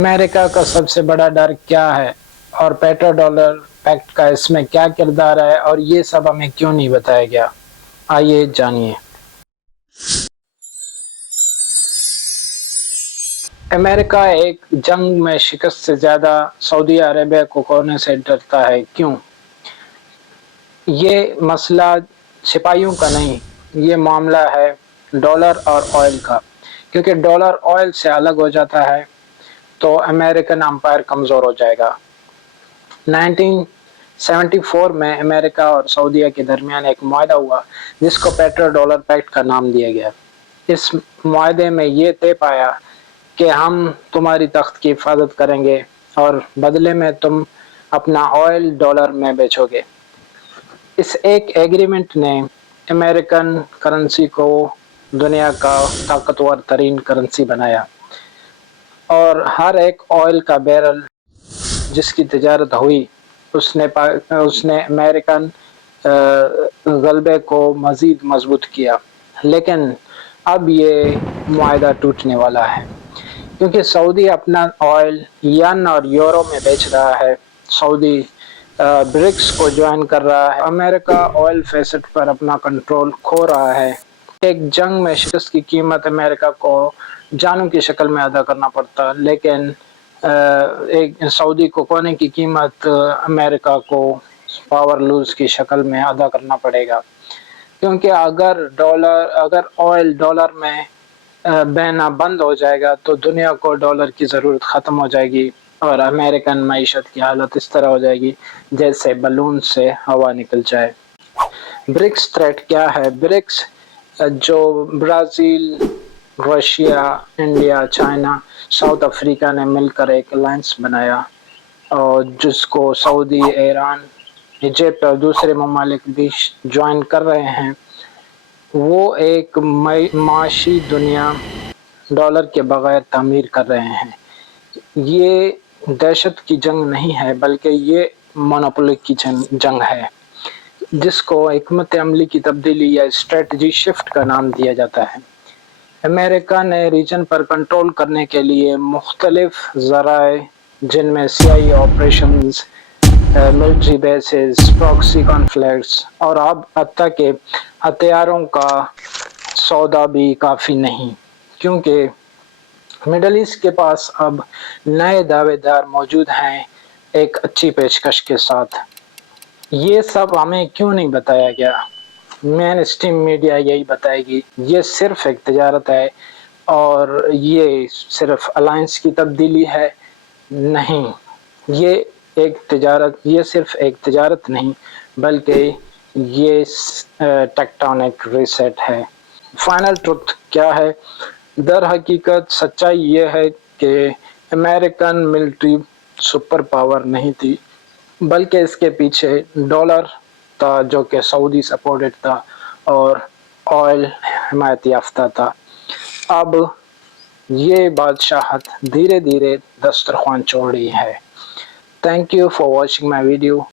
America का सबसे बड़ा डर क्या है और पेट्रो डॉलर पैक्ट का इसमें क्या किरदार है और ये सब हमें क्यों नहीं बताया गया, आइए जानिए। अमेरिका एक जंग में शिकस्त से ज्यादा सऊदी अरेबिया को खोने से डरता है, क्यों? ये मसला सिपाहियों का नहीं, ये मामला है डॉलर और ऑयल का। क्योंकि डॉलर ऑयल से अलग हो जाता है तो अमेरिकन एम्पायर कमजोर हो जाएगा। 1974 में अमेरिका और सऊदीया के दरमियान एक मुआहदा हुआ जिसको पेट्रो डॉलर पैक्ट का नाम दिया गया। इस मुआहदे में ये तय पाया कि हम तुम्हारी तख्त की हिफाजत करेंगे और बदले में तुम अपना ऑयल डॉलर में बेचोगे। इस एक एग्रीमेंट ने अमेरिकन करेंसी को दुनिया का ताकतवर तरीन करेंसी बनाया और हर एक ऑयल का बैरल जिसकी तजारत हुई उसने अमेरिकन गलबे को मजीद मजबूत किया। लेकिन अब ये मुआहदा टूटने वाला है क्योंकि सऊदी अपना ऑयल यन और यूरो में बेच रहा है। सऊदी ब्रिक्स को ज्वाइन कर रहा है। अमेरिका ऑयल फेसेट पर अपना कंट्रोल खो रहा है। एक जंग में शिकस्त की कीमत अमेरिका को जानों की शक्ल में अदा करना पड़ता, लेकिन एक सऊदी को खोने की कीमत अमेरिका को पावर लूज की शक्ल में अदा करना पड़ेगा। क्योंकि अगर ऑयल डॉलर में बहना बंद हो जाएगा तो दुनिया को डॉलर की ज़रूरत ख़त्म हो जाएगी और अमेरिकन मईशत की हालत इस तरह हो जाएगी जैसे बलून से हवा निकल जाए। ब्रिक्स थ्रेट क्या है? ब्रिक्स जो Brazil, Russia, India, China, south Africa ने मिलकर एक अलायंस बनाया और जिसको सऊदी, ईरान, इजिप्ट और दूसरे ममालिक भी ज्वाइन कर रहे हैं। वो एक माशी दुनिया डॉलर के बगैर तामीर कर रहे हैं। ये दहशत की जंग नहीं है बल्कि ये मोनोपोली की जंग है जिसको हिकमत अमली की तब्दीली या स्ट्रेटजी शिफ्ट का नाम दिया जाता है। अमेरिका ने रीजन पर कंट्रोल करने के लिए मुख्तलिफ ज़राए जिनमें CIA operations, military bases, proxy conflicts और अब हत्ता के हथियारों का सौदा भी काफ़ी नहीं, क्योंकि मिडल ईस्ट के पास अब नए दावेदार मौजूद हैं एक अच्छी पेशकश के साथ। ये सब हमें क्यों नहीं बताया गया? मेन स्ट्रीम मीडिया यही बताएगी ये सिर्फ एक तजारत है और ये सिर्फ अलायंस की तब्दीली है। नहीं, ये सिर्फ एक तजारत नहीं बल्कि ये टेक्टोनिक रीसेट है। फाइनल ट्रुथ क्या है? दर हकीकत सच्चाई ये है कि अमेरिकन मिलिट्री सुपर पावर नहीं थी बल्कि इसके पीछे डॉलर था जो कि सऊदी सपोर्टेड था और ऑयल हिमायत याफ्ता था। अब ये बादशाहत धीरे धीरे दस्तरख्वान छोड़ रही है। Thank you for watching my video.